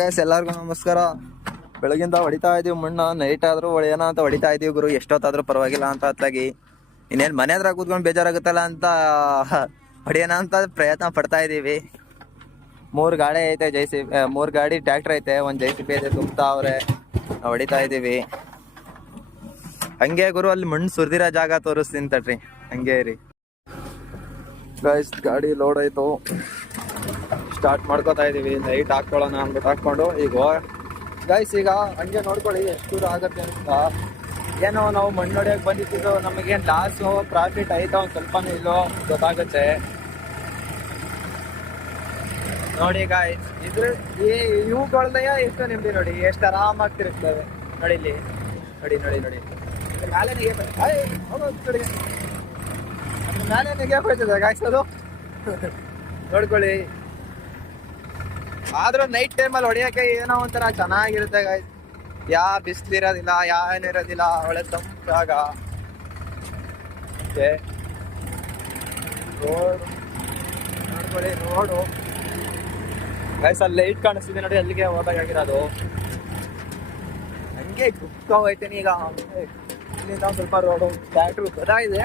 Guys ಎಲ್ಲರಿಗೂ ನಮಸ್ಕಾರ. ಬೆಳಗಿಂದ ಹೊಡಿತಾ ಇದೀವಿ ಮಣ್ಣ. ನೈಟ್ ಆದ್ರೂ ಹೊಳೆಯೋಣ ಅಂತ ಹೊಡಿತಾ ಇದೀವಿ ಗುರು. ಎಷ್ಟೊತ್ತಾದ್ರೂ ಪರವಾಗಿಲ್ಲ ಅಂತ ಹೊತ್ತಾಗಿ ಇನ್ನೇನ್ ಮನೆ ಹತ್ರ ಕೂತ್ಕೊಂಡು ಬೇಜಾರಾಗುತ್ತಲ್ಲ ಅಂತ ಹೊಡಿಯೋಣ ಅಂತ ಪ್ರಯತ್ನ ಪಡ್ತಾ ಇದೀವಿ. 3 ಗಾಡಿ ಐತೆ, 3 ಗಾಡಿ ಟ್ರ್ಯಾಕ್ಟರ್ ಐತೆ, ಒಂದ್ JCB ಐತೆ, ತುಂಬತಾ ಅವ್ರೆ. ಹೊಡಿತಾ ಇದೀವಿ ಹಂಗೆ ಗುರು. ಅಲ್ಲಿ ಮಣ್ಣು ಸುರಿದಿರೋ ಜಾಗ ತೋರಿಸ್ತೀನಿ ತಡ್ರಿ, ಹಂಗೆ ರೀ ಗೈಸ್. ಗಾಡಿ ಲೋಡ್ ಆಯ್ತು, ಸ್ಟಾರ್ಟ್ ಮಾಡ್ಕೋತಾ ಇದೀವಿ. ನೈಟ್ ಹಾಕೊಳ್ಳೋಣ ಅಂದ್ಬಿಟ್ಟು ಹಾಕೊಂಡು ಈಗ ಗೈಸ್ ಈಗ ಹಂಗೆ ನೋಡ್ಕೊಳ್ಳಿ ಎಷ್ಟು ದೂರ ಆಗತ್ತೆ ಅಂತ. ಏನೋ ನಾವು ಮಣ್ಣು ಹೊಡಿಯೋಕೆ ಬಂದಿದ್ದು, ನಮಗೇನು ಲಾಸು ಪ್ರಾಫಿಟ್ ಆಯ್ತಾ ಒಂದು ಸ್ವಲ್ಪನೂ ಇಲ್ಲೋ ಗೊತ್ತಾಗುತ್ತೆ ನೋಡಿ ಗೈಸ್. ಇವುಗಳ್ದೇ ಎಷ್ಟು ನಿಮ್ದು ನೋಡಿ, ಎಷ್ಟು ಆರಾಮಾಗಿ ತಿರುಗ್ತವೆ ನೋಡಿ. ಇಲ್ಲಿ ನೋಡಿ ನೋಡಿ ನೋಡಿ, ಮೇಲೆ ನೆಗೆ ಹೋಯ್ತದೆ ಗಾಯ್ಸ್ ಅದು ನೋಡ್ಕೊಳ್ಳಿ. ಆದ್ರೂ ನೈಟ್ ಟೈಮಲ್ಲಿ ಹೊಡಿಯೋಕೆ ಏನೋ ಒಂಥರ ಚೆನ್ನಾಗಿರುತ್ತೆ ಗಾಯ್ಸ್. ಬಿಸಿಲಿರೋದಿಲ್ಲ, ಏನಿರೋದಿಲ್ಲ, ಒಳ್ಳೆ ತಂಪು ಜಾಗ. ರೋಡ್ ನೋಡ್ಕೊಳ್ಳಿ, ರೋಡು ಗೈಸ್. ಅಲ್ಲಿ ಲೈಟ್ ಕಾಣಿಸ್ತಿದೆ ನೋಡಿ, ಅಲ್ಲಿಗೆ ಹೋದಾಗಿರೋದು. ಹಂಗೆ ಹೋಗ್ತೀನಿ ಈಗ. ಇಲ್ಲಿಂದ ಒಂದು ಸ್ವಲ್ಪ ರೋಡು ಟ್ರ್ಯಾಕ್ಟ್ರು ಬದಾ ಇದೆ,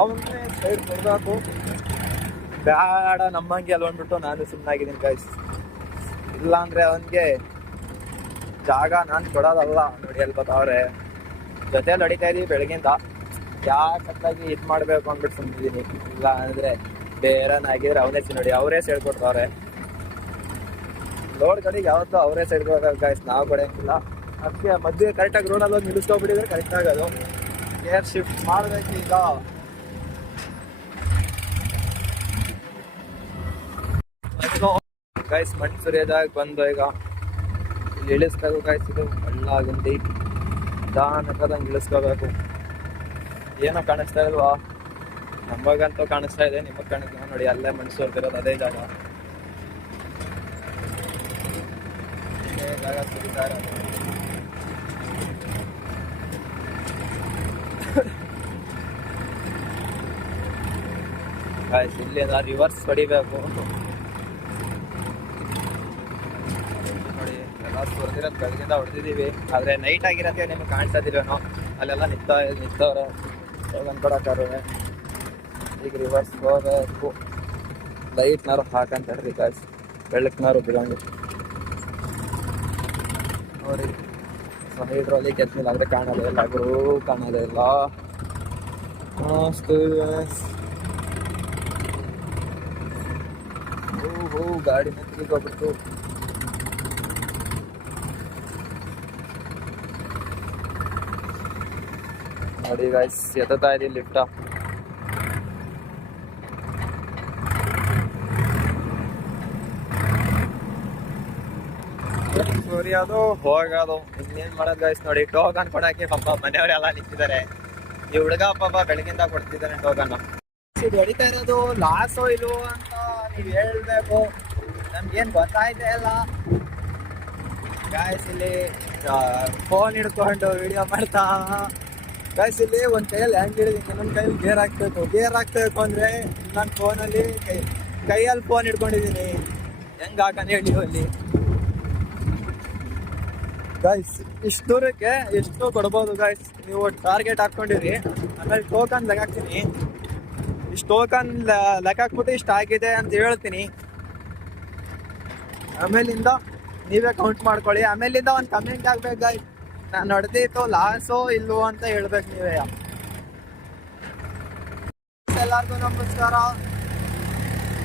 ಅವನ್ನೇ ಸೈಡ್ ಕೊಡಬೇಕು. ಬೇಡ ನಮ್ಮಂಗೆ ಅಲ್ಲಿ ಅಂದ್ಬಿಟ್ಟು ನಾನು ಸುಮ್ಮನಾಗಿದ್ದೀನಿ ಗೈಸ್. ಇಲ್ಲ ಅಂದ್ರೆ ಅವನಿಗೆ ಜಾಗ ನಾನು ಕೊಡೋದಲ್ಲ ನೋಡಿ. ಅಲ್ಲಿ ಬರ್ತಾವ್ರೆ ಜೊತೆಲಿ ಹೊಡಿತಾ ಇದೀವಿ ಬೆಳಗಿಂದ. ಯಾಕಾಗಿ ಇದು ಮಾಡಬೇಕು ಅಂದ್ಬಿಟ್ಟು ಸುಮ್ಮನಿದ್ದೀನಿ. ಇಲ್ಲ ಅಂದ್ರೆ ಬೇರೆನಾಗಿದ್ರೆ ಅವನೇ ನೋಡಿ, ಅವರೇ ಸೈಡ್ ಕೊಡ್ತಾವ್ರೆ. ರೋಡ್ ಕಡೆಗೆ ಯಾವತ್ತೂ ಅವರೇ ಸೈಡ್ ಕೊಡ್ತಾರೆ ಗೈಸ್, ನಾವು ಕೊಡೋಂಗಿಲ್ಲ. ಅದಕ್ಕೆ ಮಧ್ಯೆ ಕರೆಕ್ಟಾಗಿ ರೋಡಲ್ಲಿ ಒಂದು ನಿಲ್ಲಿಸ್ಕೊಬಿಟ್ಟಿದ್ರೆ ಕರೆಕ್ಟ್ ಆಗೋದು. ಏರ್ ಶಿಫ್ಟ್ ಮಾಡಬೇಕು ಈಗ. ಗೈಸ್ ಮಣ್ಣು ಸುರಿಯೋದಾಗ ಬಂದು ಈಗ ಇಲ್ಲಿ ಇಳಿಸ್ಬೇಕು ಗೈಸ್. ಇದು ಹಳ್ಳ ಗುಂಡಿ ನಿಧಾನಕ್ಕದಂಗೆ ಇಳಿಸ್ಕೋಬೇಕು. ಏನೋ ಕಾಣಿಸ್ತಾ ಇಲ್ವಾ? ನಮಗಂತೂ ಕಾಣಿಸ್ತಾ ಇದೆ, ನಿಮಗೆ ಕಾಣಿಸ್ತಾ ನೋಡಿ. ಅಲ್ಲೇ ಮಣ್ಣು ಸುರಿದಿರೋದು ಅದೇ ಜಾಗ. ಜಾಗ ಸುರಿತಾ ಇರೋದು ಗೈಸ್. ಇಲ್ಲಿ ರಿವರ್ಸ್ ಹೊಡಿಬೇಕು ನೋಡಿ. ಎಲ್ಲ ಸುರಿದಿರೋದು ಬೆಳಗಿಂದ ಹೊಡೆದಿದ್ದೀವಿ. ಆದರೆ ನೈಟ್ ಆಗಿರೋಕ್ಕೆ ನಿಮ್ಗೆ ಕಾಣಿಸ್ತಾ ಇದ್ದೀರೇನೋ. ಅಲ್ಲೆಲ್ಲ ನಿಂತವ್ರೆ ಅಂದ್ಕೊಡಕ್ಕಾರೆ. ಈಗ ರಿವರ್ಸ್ ಹೋಗಬೇಕು. ಲೈಟ್ನಾರು ಹಾಕಂತಾರ್ರಿ ಗೈಸ್, ಬೆಳಕ್ನಾರು ಬಿಡಂಗೆ ನೋಡಿ. ಹೈಡ್ರಲ್ಲಿ ಕೆತ್ತಲಿಲ್ಲ ಅಂದರೆ ಕಾಣೋದೇ ಇಲ್ಲ ಗುರು, ಕಾಣೋದೇ ಇಲ್ಲ. ಗಾಡಿ ಹೋಗ್ಬಿಟ್ಟು ನೋಡಿ ಗೈಸ್. ಎತ್ತಾ ಇದೀವಿ ಲಿಫ್ಟ. ಅದು ಹೋಗೋದು ಇನ್ನೇನ್ ಮಾಡೋದು ಗೈಸ್. ನೋಡಿ ಟೋಕನ್ ಕೊಡಕ್ಕೆ ಪಾಪ ಮನೆಯವರೆಲ್ಲ ನಿಂತಿದ್ದಾರೆ. ಈ ಹುಡುಗ ಪಾಪ ಬೆಳಗಿಂದ ಕೊಡ್ತಿದ್ದಾನೆ ಟೋಕನ್. ಇದು ಹೊಡಿತಾ ಇರೋದು ಲಾಸೋ ಇಲ್ವೋ ಅಂತ ನೀವು ಹೇಳ್ಬೇಕು. ನಮ್ಗೇನು ಗೊತ್ತಾಯ್ತಾ ಇಲ್ಲ ಗಾಯ್ಸ್. ಇಲ್ಲಿ ಫೋನ್ ಹಿಡ್ಕೊಂಡು ವಿಡಿಯೋ ಮಾಡ್ತಾ ಗಾಯ್ಸ್. ಇಲ್ಲಿ ಒಂದು ಕೈಯಲ್ಲಿ ಹ್ಯಾಂಡ್ ಹಿಡಿದಿದ್ದು, ಇನ್ನೊಂದು ಕೈಯಲ್ಲಿ ಗೇರ್ ಹಾಕ್ಬೇಕು. ಗೇರ್ ಹಾಕ್ಬೇಕು ಅಂದರೆ ನನ್ನ ಫೋನಲ್ಲಿ ಕೈಯಲ್ಲಿ ಫೋನ್ ಹಿಡ್ಕೊಂಡಿದ್ದೀನಿ. ಹೆಂಗೆ ಹಾಕಂತ ಹೇಳಿ ಅಲ್ಲಿ ಗಾಯ್ಸ್. ಇಷ್ಟು ದೂರಕ್ಕೆ ಎಷ್ಟು ಕೊಡ್ಬೋದು ಗಾಯ್ಸ್. ನೀವು ಟಾರ್ಗೆಟ್ ಹಾಕ್ಕೊಂಡಿರಿ, ಆಮೇಲೆ ಟೋಕನ್ ಲೆಕ್ಕ ಹಾಕ್ತೀನಿ. ಇಷ್ಟು ಟೋಕನ್ ಲೆಕ್ಕ ಹಾಕ್ಬಿಟ್ಟು ಇಷ್ಟು ಆಗಿದೆ ಅಂತ ಹೇಳ್ತೀನಿ. ಆಮೇಲಿಂದ ನೀವೇ ಕೌಂಟ್ ಮಾಡ್ಕೊಳ್ಳಿ. ಆಮೇಲಿಂದ ಒಂದು ಕಮೆಂಟ್ ಆಗ್ಬೇಕು ಗಾಯ್ಸ್, ನಾನು ಹೊಡೆದಿತ್ತು ಲಾಸೋ ಇಲ್ವೋ ಅಂತ ಹೇಳ್ಬೇಕು ನೀವೇ. ಎಲ್ಲರಿಗೂ ನಮಸ್ಕಾರ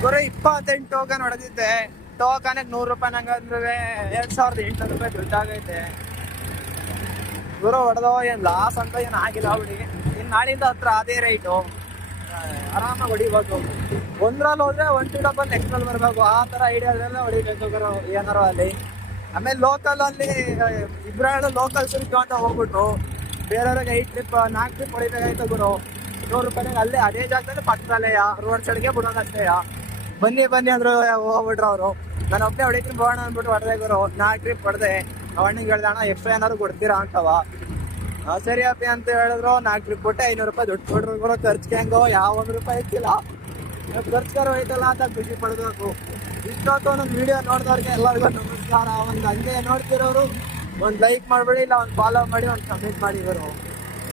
ಗುರು. 28 ಟೋಕನ್ ಹೊಡೆದಿದ್ದೆ. ಟೋಕನ್ಗೆ 100 ರೂಪಾಯಿ ನಂಗಂದ್ರೆ 2800 ರೂಪಾಯಿ ದುಡ್ಡಾಗೈತೆ ಗುರು. ಹೊಡೆದೋ ಏನು ಲಾಸ್ ಅಂತ ಏನು ಆಗಿಲ್ಲ ಬಿಡಿ. ಇನ್ನು ನಾಳಿಂದ ಹತ್ರ ಅದೇ ರೈಟು, ಆರಾಮಾಗಿ ಹೊಡಿಬೇಕು. ಒಂದ್ರಲ್ಲಿ ಹೋದ್ರೆ 1 ಡಬಲ್ ನೆಕ್ಸ್ಟ್ರಲ್ಲಿ ಬರಬೇಕು. ಆ ಥರ ಐಡಿಯಾದೆಲ್ಲ ಹೊಡಿಬೇಕು ಗುರು ಏನಾರು ಅಲ್ಲಿ. ಆಮೇಲೆ ಲೋಕಲಲ್ಲಿ ಇಬ್ಬರು ಲೋಕಲ್ ಸಿಲ್ಕು ಅಂತ ಹೋಗ್ಬಿಟ್ಟು ಬೇರೆಯವ್ರಿಗೆ 8 ಟ್ರಿಪ್ 4 ಟ್ರಿಪ್ ಹೊಡಿಬೇಕಾಯ್ತು ಗುರು. 100 ರೂಪಾಯಿನಾಗ ಅಲ್ಲೇ ಅದೇ ಜಾಗದಲ್ಲಿ ಪಕ್ಕದಲ್ಲೇ ರೋಡ್ ಸೈಡ್ಗೆ ಬಿಡೋದಷ್ಟೇ. ಬನ್ನಿ ಅಂದ್ರು ಹೋಗ್ಬಿಟ್ರು ಅವರು. ನಾನು ಒಬ್ಬನೇ ಹೊಡಿತೀನಿ ಬೋಣ ಅಂದ್ಬಿಟ್ಟು ಹೊಡೆದೆ ಗುರು. 4 ಟ್ರಿಪ್ ಹೊಡೆದೆ. ಅಣ್ಣಂಗೆ ಹೇಳ್ದೆ, ಅಣ್ಣ ಎಕ್ಸ್ಟ್ರಾ ಏನಾದ್ರು ಕೊಡ್ತೀರಾ ಅಂತವ. ಸರಿ ಅಪ್ಪಿ ಅಂತ ಹೇಳಿದ್ರು. 4 ಟ್ರಿಪ್ ಕೊಟ್ಟೆ 500 ರೂಪಾಯಿ ದುಡ್ಡು ಕೊಡ್ರು ಗುರು. ಖರ್ಚಿಗೆ ಹೆಂಗೋ ಯಾವ 1 ರೂಪಾಯಿ ಇತ್ತಿಲ್ಲ. ಖರ್ಚುಗಾರ ಹೋಯ್ತಲ್ಲ ಅಂತ ಖುಷಿ ಪಡ್ಬೇಕು. ಇಷ್ಟೊತ್ತು ಒಂದೊಂದು ವಿಡಿಯೋ ನೋಡಿದವ್ರಿಗೆ ಎಲ್ಲರಿಗೂ ನಮಸ್ಕಾರ. ಒಂದು ಹಂಗೆ ನೋಡ್ತಿರೋರು ಒಂದು ಲೈಕ್ ಮಾಡ್ಬೇಡಿ, ಇಲ್ಲ ಒಂದು ಫಾಲೋ ಮಾಡಿ, ಒಂದು ಕಮೆಂಟ್ ಮಾಡಿ ಗುರು.